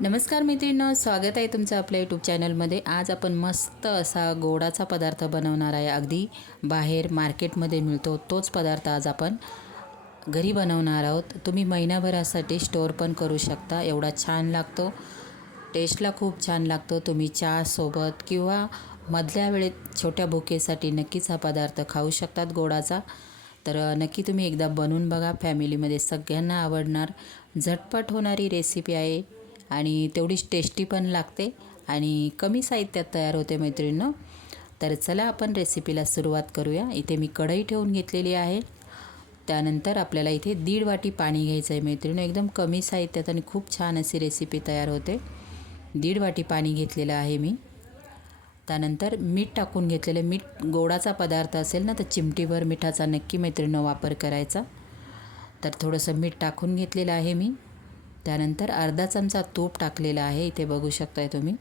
नमस्कार मैत्रिणींनो, स्वागत आहे तुमचं आपल्या यूट्यूब चॅनलमध्ये। आज आपण मस्त असा गोडाचा पदार्थ बनवणार आहे। अगदी बाहेर मार्केटमध्ये मिळतो तोच पदार्थ आज आपण घरी बनवणार आहोत। तुम्ही महिनाभरासाठी स्टोअर पण करू शकता, एवढा छान लागतो, टेस्टला खूप छान लागतो। तुम्ही चहासोबत किंवा मधल्या वेळेत छोट्या भुकेसाठी नक्कीच हा पदार्थ खाऊ शकतात गोडाचा। तर नक्की तुम्ही एकदा बनवून बघा, फॅमिलीमध्ये सगळ्यांना आवडणार झटपट होणारी रेसिपी आहे आणि तेवढीच टेस्टी पण लागते आणि कमी साहित्यात तयार होते मैत्रिणींनो। तर चला आपण रेसिपीला सुरुवात करूया। इथे मी कढई ठेवून घेतलेली आहे। त्यानंतर आपल्याला इथे 1.5 वाटी पाणी घ्यायचं आहे मैत्रिणींनो। एकदम कमी साहित्यात आणि खूप छान अशी रेसिपी तयार होते। 1.5 वाटी पाणी घेतलेलं आहे मी। त्यानंतर मीठ टाकून घेतलेलं, मीठ गोडाचा पदार्थ असेल ना तर चिमटीभर मिठाचा नक्की मैत्रिणींनो वापर करायचा। तर थोडंसं मीठ टाकून घेतलेलं आहे मी। त्यानंतर अर्धा चमचा तूप टाकलेला आहे, इथे बघू शकताय तुम्ही।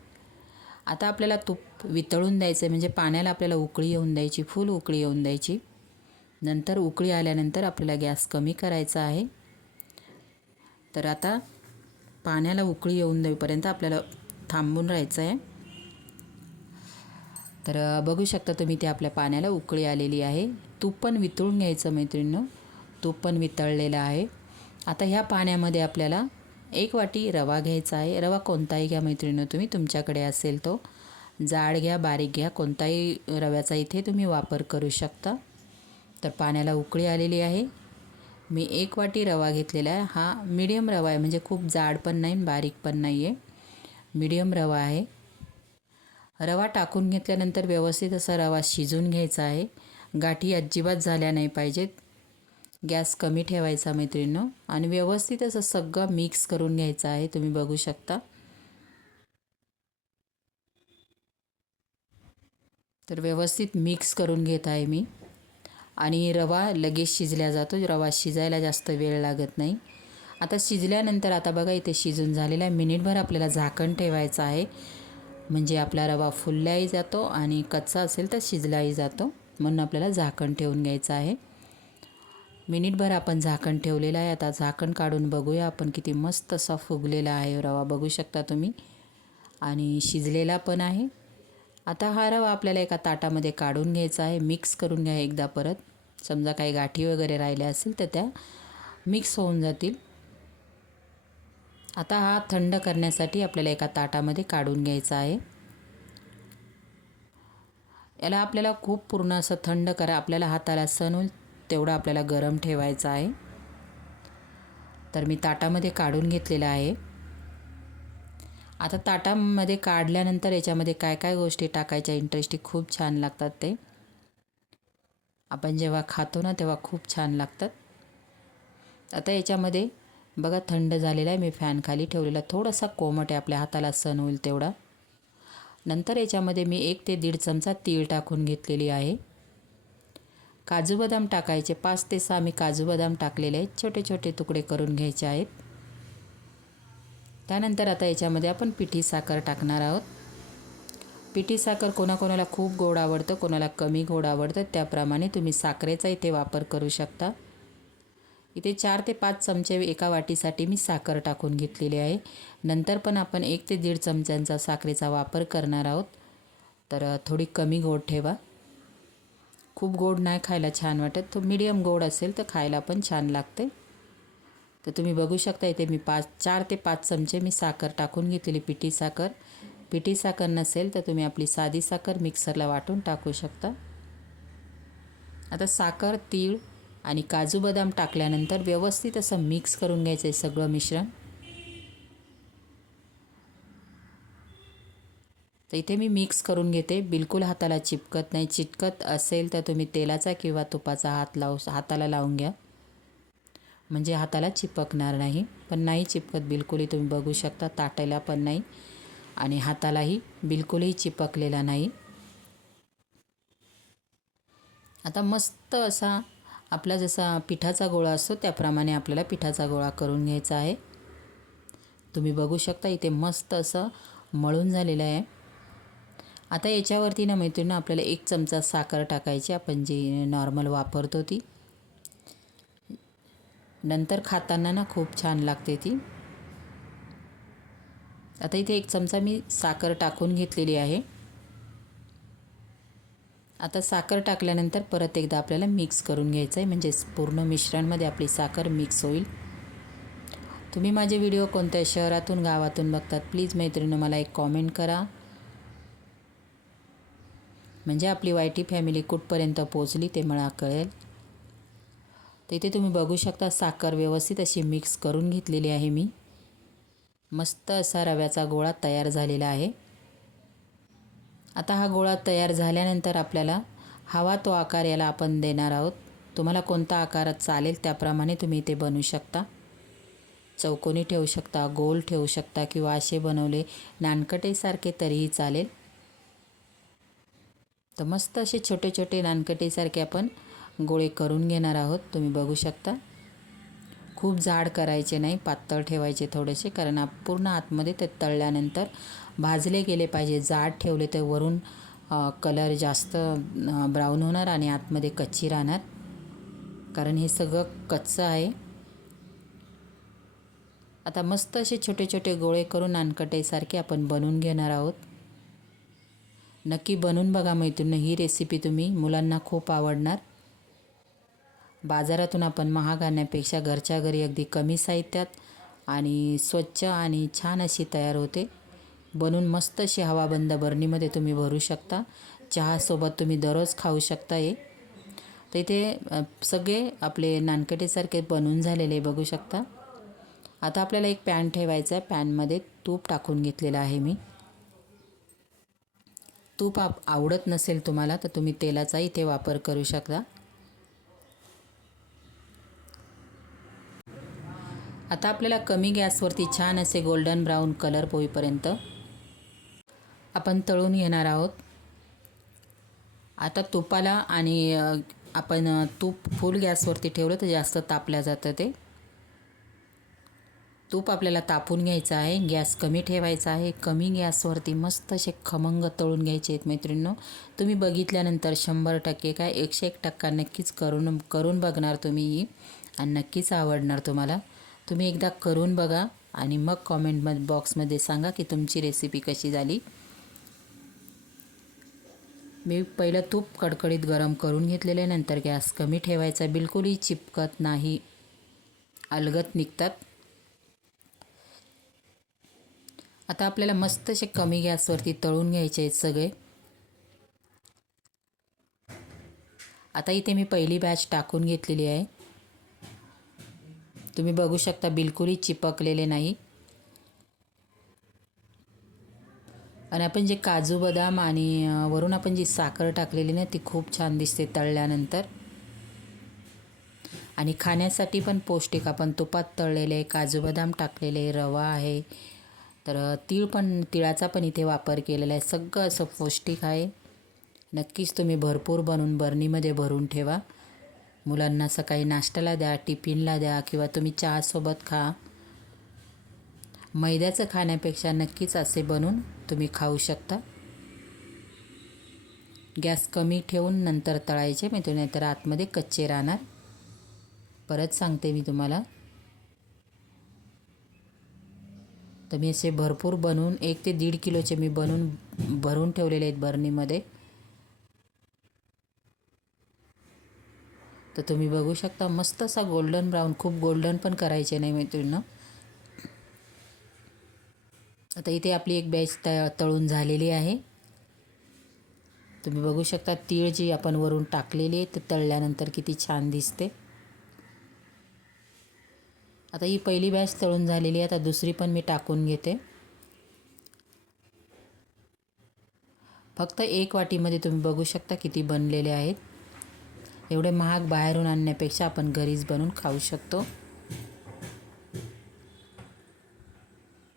आता आपल्याला तूप वितळून द्यायचं आहे, म्हणजे पाण्याला आपल्याला उकळी येऊन द्यायची, फुल उकळी येऊन द्यायची। नंतर उकळी आल्यानंतर आपल्याला गॅस कमी करायचा आहे। तर आता पाण्याला उकळी येऊन देईपर्यंत आपल्याला थांबून राहायचं आहे। तर बघू शकता तुम्ही, ते आपल्या पाण्याला उकळी आलेली आहे। तूप पण वितळून घ्यायचं मैत्रिणींनो, तूप पण वितळलेलं आहे। आता ह्या पाण्यामध्ये आपल्याला 1 वाटी रवा घ्यायचा आहे। रवा कोणताही घ्या मैत्रिणींनो, तुम्ही तुमच्याकडे असेल तो, जाड घ्या बारीक घ्या, कोणताही रव्याचा इथे तुम्ही वापर करू शकता। तर पाण्याला उकळी आलेली आहे। मी 1 वाटी रवा घेतलेला आहे। हा मीडियम रवा आहे, म्हणजे खूप जाड पण नाही बारीक पण नाही आहे, मीडियम रवा आहे। रवा टाकून घेतल्यानंतर व्यवस्थित असा रवा शिजून घ्यायचा आहे। गाठी अजिबात झाल्या नाही पाहिजेत। गॅस कमी ठेवायचा मैत्रिणींनो आणि व्यवस्थित असं सगळं मिक्स करून घ्यायचं आहे। तुम्ही बघू शकता। तर व्यवस्थित मिक्स करून घेत आहे मी आणि रवा लगेच शिजल्या जातो, रवा शिजायला जास्त वेळ लागत नाही। आता शिजल्यानंतर आता बघा इथे शिजून झालेला आहे। मिनिटभर आपल्याला झाकण ठेवायचं आहे, म्हणजे आपला रवा फुललाही जातो आणि कच्चा असेल तर शिजलाही जातो, म्हणून आपल्याला झाकण ठेवून घ्यायचं आहे। मिनिटभर आपण झाकण ठेवलेलं आहे। आता झाकण काढून बघूया आपण, किती मस्त असा फुगलेला आहे रवा, बघू शकता तुम्ही, आणि शिजलेला पण आहे। आता हा रवा आपल्याला एका ताटामध्ये काढून घ्यायचा आहे। मिक्स करून घ्या एकदा परत, समजा काही गाठी वगैरे राहिल्या असेल तर त्या मिक्स होऊन जातील। आता हा थंड करण्यासाठी आपल्याला एका ताटामध्ये काढून घ्यायचा आहे। याला आपल्याला खूप पूर्ण असं थंड करा, आपल्याला हाताला सहन होईल तेवढं आपल्याला गरम ठेवायचं आहे। तर मी ताटामध्ये काढून घेतलेलं आहे। आता ताटामध्ये काढल्यानंतर याच्यामध्ये काय काय गोष्टी टाकायच्या इंटरेस्टिंग, खूप छान लागतात ते, आपण जेव्हा खातो ना तेव्हा खूप छान लागतात। आता याच्यामध्ये बघा थंड झालेला आहे, मी फॅन खाली ठेवलेला, थोडासा कोमट आहे, आपल्या हाताला सहन होईल तेवढा। नंतर याच्यामध्ये मी 1 ते 1.5 चमचा तीळ टाकून घेतलेली आहे। काजू बदाम टाकायचे, 5 ते 6 मी काजू बदाम टाकलेले आहेत, छोटे छोटे तुकडे करून घ्यायचे आहेत। त्यानंतर आता याच्यामध्ये आपण पिठी साखर टाकणार आहोत। पिठी साखर कोणाकोणाला खूप गोड आवडतं, कोणाला कमी गोड आवडतं, त्याप्रमाणे तुम्ही साखरेचा इथे वापर करू शकता। इथे 4 ते 5 चमचे एका वाटीसाठी मी साखर टाकून घेतलेली आहे। नंतर पण आपण 1 ते 1.5 चमच्यांचा साखरेचा वापर करणार आहोत, तर थोडी कमी गोड ठेवा, खूप गोड नाही खायला छान वाटत, तो मीडियम गोड असेल तर खायला पण छान लागते। तर तुम्ही बघू शकता इथे मी 4 ते 5 चमचे मी साखर टाकून घेतलेली, पिठी साखर। पिठी साखर नसेल तर तुम्ही आपली साधी साखर मिक्सरला वाटून टाकू शकता। आता साखर, तीळ आणि काजू बदाम टाकल्यानंतर व्यवस्थित असं मिक्स करून घ्यायचं आहे सगळं मिश्रण। तर इथे मी मिक्स करून घेते, बिलकुल हाताला चिपकत नाही, चिटकत असेल तर तुम्ही तेलाचा किंवा तुपाचा हाताला लावून घ्या, म्हणजे हाताला चिपकणार नाही, पण नाही चिपकत बिलकुलही, तुम्ही बघू शकता, ताटायला पण नाही आणि हातालाही बिलकुलही चिपकलेला नाही। आता मस्त असा आपला जसा पिठाचा गोळा असतो त्याप्रमाणे आपल्याला पिठाचा गोळा करून घ्यायचा आहे। तुम्ही बघू शकता इथे मस्त असं मळून झालेलं आहे। आता याच्यावरती ना मैत्रिणींनो आपल्याला 1 चमचा साखर टाकायची, आपण जी नॉर्मल वापरतो ती, नंतर खाताना ना खूप छान लागते ती। आता इथे 1 चमचा मी साखर टाकून घेतलेली आहे. आता साखर टाकल्यानंतर परत एकदा आपल्याला मिक्स करून घ्यायचं आहे, म्हणजे पूर्ण मिश्रणमध्ये आपली साखर मिक्स होईल. तुम्ही माझे व्हिडिओ कोणत्या शहरातून गावातून बघतात प्लीज मैत्रिणींनो मला एक कॉमेंट करा, म्हणजे आपली YT फॅमिली कुठपर्यंत पोहोचली ते मला कळेल. तर इथे तुम्ही बघू शकता साखर व्यवस्थित अशी मिक्स करून घेतलेली आहे मी. मस्त असा रव्याचा गोळा तयार झालेला आहे. आता हा गोळा तयार झाल्यानंतर आपल्याला हवा तो आकार याला आपण देणार आहोत. तुम्हाला कोणता आकार चालेल त्याप्रमाणे तुम्ही इथे बनवू शकता. चौकोनी ठेवू शकता, गोल ठेवू शकता किंवा असे बनवले नानकटेसारखे तरीही चालेल. तर मस्त असे छोटे छोटे नानकटेसारखे आपण गोळे करून घेणार आहोत. तुम्ही बघू शकता. खूप जाड करायचे नाही, पातळ ठेवायचे थोडेसे, कारण पूर्ण आतमध्ये ते तळल्यानंतर भाजले गेले पाहिजे. जाड ठेवले तर वरून कलर जास्त ब्राऊन होणार आणि आतमध्ये कच्ची राहणार, कारण हे सगळं कच्चं आहे. आता मस्त असे छोटे छोटे गोळे करून नानकटेसारखे आपण बनवून घेणार आहोत. नक्की बनवून बघा मैत्रिणी, ही रेसिपी तुम्ही मुलांना खूप आवडणार. बाजारातून आपण महाग आणण्यापेक्षा घरच्या घरी अगदी कमी साहित्यात आणि स्वच्छ आणि छान अशी तयार होते. बनवून मस्त अशी हवाबंद बरणीमध्ये तुम्ही भरू शकता. चहासोबत तुम्ही दररोज खाऊ शकता हे. तर इथे सगळे आपले नानकटेसारखे बनवून झालेले बघू शकता. आता आपल्याला एक पॅन ठेवायचा आहे. पॅनमध्ये तूप टाकून घेतलेलं आहे मी. तूप आवडत नसेल तुम्हाला तर तुम्ही तेलाचा इथे वापर करू शकता. आता आपल्याला कमी गॅसवरती छान असे गोल्डन ब्राऊन कलर होईपर्यंत आपण तळून घेणार आहोत. आता तुपाला आणि आपण तूप फुल गॅसवरती ठेवलं तर जास्त तापल्या जातं ते. तूप आपल्याला तापून घ्यायचं आहे. गॅस कमी ठेवायचा आहे. कमी गॅसवरती मस्त असे खमंग तळून घ्यायचे आहेत मैत्रिणींनो. तुम्ही बघितल्यानंतर 100% काय 101% नक्कीच करून बघणार तुम्ही आणि नक्कीच आवडणार तुम्हाला. तुम्ही एकदा करून बघा आणि मग कॉमेंट बॉक्समध्ये सांगा की तुमची रेसिपी कशी झाली. मी पहिलं तूप कडकडीत गरम करून घेतलेले, नंतर गॅस कमी ठेवायचा. बिलकुलही चिपकत नाही, अलगद निघतात. आता आपल्याला मस्त असे कमी गॅसवरती तळून घ्यायचे आहेत सगळे. आता इथे मी पहिली बॅच टाकून घेतलेली आहे. तुम्ही बघू शकता बिलकुलही चिपकलेले नाही. आणि आपण जे काजू बदाम आणि वरून आपण जी साखर टाकलेली ना ती खूप छान दिसते तळल्यानंतर. आणि खाण्यासाठी पण पौष्टिक. आपण तुपात तळलेले काजू बदाम टाकलेले, रवा आहे, तर तिळाचा पण इथे वापर केलेला आहे. सगळं असं पौष्टिक आहे. नक्कीच तुम्ही भरपूर बनवून बरणीमध्ये भरून ठेवा. मुलांना सकाळी नाश्त्याला द्या, टिफिनला द्या किंवा तुम्ही चहासोबत खा. मैद्याचं खाण्यापेक्षा नक्कीच असे बनवून तुम्ही खाऊ शकता. गॅस कमी ठेवून नंतर तळायचे, नाहीतर आतमध्ये कच्चे राहणार. परत सांगते मी तुम्हाला. तर मी असे भरपूर बनवून 1 ते 1.5 किलोचे मी बनवून भरून ठेवलेले आहेत बरणीमध्ये. तर तुम्ही बघू शकता मस्त असा गोल्डन ब्राऊन, खूप गोल्डन पण करायचे नाही मैत्रिणींनो. आता इथे आपली एक बॅच तळून झालेली आहे. तुम्ही बघू शकता तीळ जी आपण वरून टाकलेली आहे तर तळल्यानंतर किती छान दिसते. आता ही पहिली बॅच तळून झालेली आहे. आता दुसरी पण मी टाकून घेते. फक्त 1 वाटीमध्ये तुम्ही बघू शकता किती बनलेले आहेत. एवढे महाग बाहेरून आणण्यापेक्षा आपण घरीच बनवून खाऊ शकतो.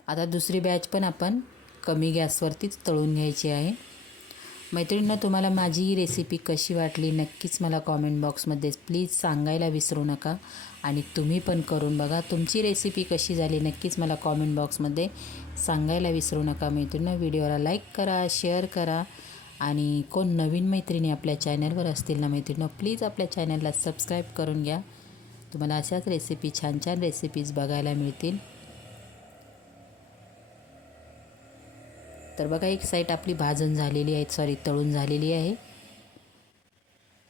आता दुसरी बॅच पण आपण कमी गॅसवरतीच तळून घ्यायची आहे. मैत्रिणींनो, तुम्हाला माझी ही रेसिपी कशी वाटली नक्कीच मला कॉमेंट बॉक्समध्ये प्लीज सांगायला विसरू नका. आणि तुम्ही पण करून बघा. तुमची रेसिपी कशी झाली नक्कीच मला कॉमेंट बॉक्समध्ये सांगायला विसरू नका. मैत्रिणींनो, व्हिडिओला लाईक करा, शेअर करा. आणि कोण नवीन मैत्रिणी आपल्या चॅनलवर असतील ना मैत्रिणींनो, प्लीज आपल्या चॅनलला सबस्क्राईब करून घ्या. तुम्हाला अशाच रेसिपी, छान छान रेसिपीज बघायला मिळतील. तर बघा एक साईड आपली भाजून झालेली आहे, सॉरी तळून झालेली आहे.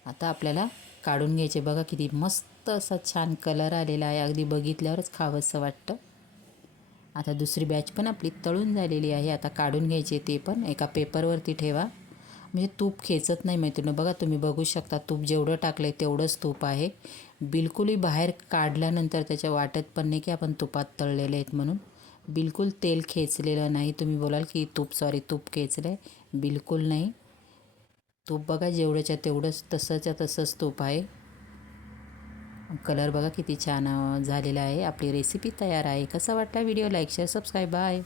आता आपल्याला काढून घ्यायचे. बघा किती मस्त असा छान कलर आलेला आहे, अगदी बघितल्यावरच खावंसं वाटतं. आता दुसरी बॅच पण आपली तळून झालेली आहे. आता काढून घ्यायचे, ते पण एका पेपरवरती ठेवा, म्हणजे तूप खेचत नाही मैत्रिणी. बघा तुम्ही बघू शकता, तूप जेवढं टाकलं आहे तेवढंच तूप आहे. बिलकुलही बाहेर काढल्यानंतर त्याच्या वाटत पण नाही की आपण तुपात तळलेले आहेत म्हणून. बिलकुल तेल खेचलेलं नाही. तुम्ही बोलाल की तूप खेचलं आहे, बिलकुल नाही. तूप बघा जेवढ्याच्या तेवढंच तसंच्या तसंच तूप आहे. कलर बघा किती छान झालेला आहे. आपली रेसिपी तयार आहे. कसा वाटला video? Like share subscribe. Bye.